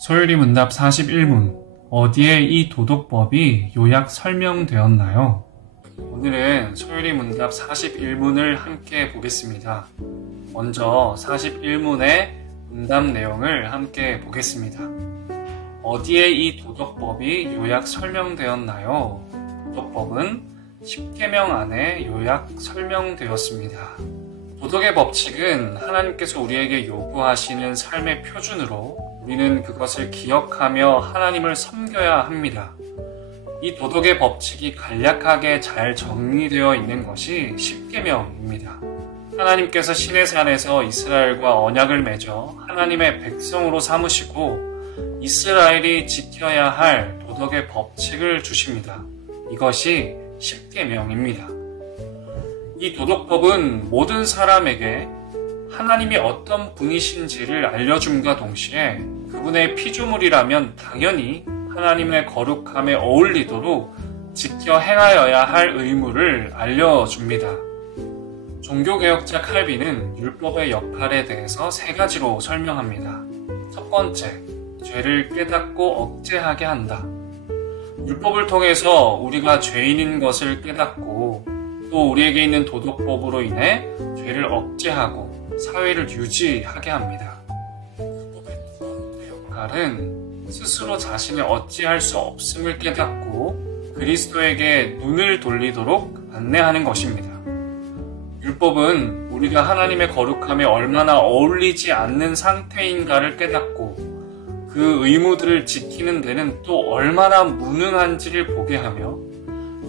소율이 문답 41문. 어디에 이 도덕법이 요약 설명되었나요? 오늘은 소율이 문답 41문을 함께 보겠습니다. 먼저 41문의 문답 내용을 함께 보겠습니다. 어디에 이 도덕법이 요약 설명되었나요? 도덕법은 10계명 안에 요약 설명되었습니다. 도덕의 법칙은 하나님께서 우리에게 요구하시는 삶의 표준으로 우리는 그것을 기억하며 하나님을 섬겨야 합니다. 이 도덕의 법칙이 간략하게 잘 정리되어 있는 것이 10계명입니다. 하나님께서 시내산에서 이스라엘과 언약을 맺어 하나님의 백성으로 삼으시고 이스라엘이 지켜야 할 도덕의 법칙을 주십니다. 이것이 10계명입니다. 이 도덕법은 모든 사람에게 하나님이 어떤 분이신지를 알려줌과 동시에 그분의 피조물이라면 당연히 하나님의 거룩함에 어울리도록 지켜 행하여야 할 의무를 알려줍니다. 종교개혁자 칼빈은 율법의 역할에 대해서 세 가지로 설명합니다. 첫 번째, 죄를 깨닫고 억제하게 한다. 율법을 통해서 우리가 죄인인 것을 깨닫고 또 우리에게 있는 도덕법으로 인해 죄를 억제하고 사회를 유지하게 합니다. 율법의 두 번째 역할은 스스로 자신을 어찌할 수 없음을 깨닫고 그리스도에게 눈을 돌리도록 안내하는 것입니다. 율법은 우리가 하나님의 거룩함에 얼마나 어울리지 않는 상태인가를 깨닫고 그 의무들을 지키는 데는 또 얼마나 무능한지를 보게 하며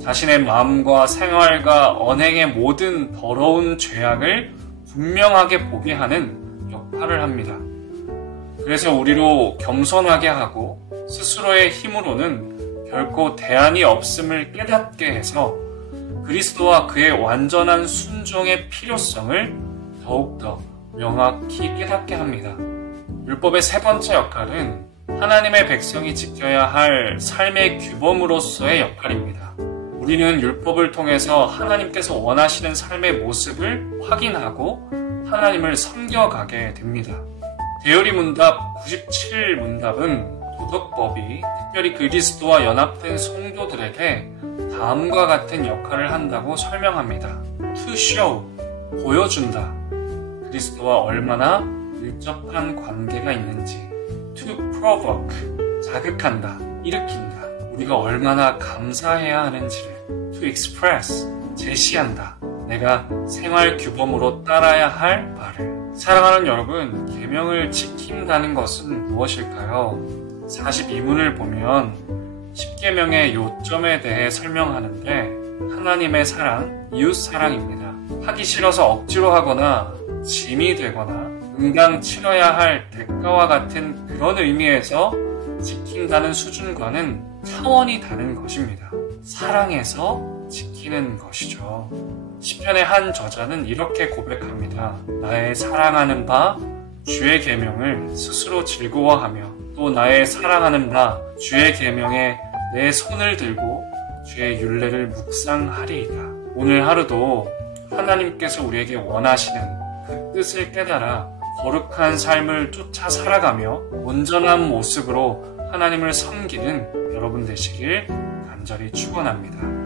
자신의 마음과 생활과 언행의 모든 더러운 죄악을 분명하게 보게 하는 역할을 합니다. 그래서 우리로 겸손하게 하고 스스로의 힘으로는 결코 대안이 없음을 깨닫게 해서 그리스도와 그의 완전한 순종의 필요성을 더욱더 명확히 깨닫게 합니다. 율법의 세 번째 역할은 하나님의 백성이 지켜야 할 삶의 규범으로서의 역할입니다. 우리는 율법을 통해서 하나님께서 원하시는 삶의 모습을 확인하고 하나님을 섬겨가게 됩니다. 대열이 문답 97문답은 도덕법이 특별히 그리스도와 연합된 성도들에게 다음과 같은 역할을 한다고 설명합니다. To show, 보여준다. 그리스도와 얼마나 밀접한 관계가 있는지. To provoke, 자극한다, 일으킨다. 우리가 얼마나 감사해야 하는지를. To express, 제시한다. 내가 생활 규범으로 따라야 할 바를. 사랑하는 여러분, 계명을 지킨다는 것은 무엇일까요? 42문을 보면 10계명의 요점에 대해 설명하는데 하나님의 사랑, 이웃 사랑입니다. 하기 싫어서 억지로 하거나 짐이 되거나 응당 치러야 할 대가와 같은 그런 의미에서 지킨다는 수준과는 차원이 다른 것입니다. 사랑해서 지키는 것이죠. 시편의 한 저자는 이렇게 고백합니다. 나의 사랑하는 바 주의 계명을 스스로 즐거워하며 또 나의 사랑하는 바 주의 계명에 내 손을 들고 주의 율례를 묵상하리이다. 오늘 하루도 하나님께서 우리에게 원하시는 그 뜻을 깨달아 거룩한 삶을 쫓아 살아가며 온전한 모습으로 하나님을 섬기는 여러분 되시길 간절히 축원합니다.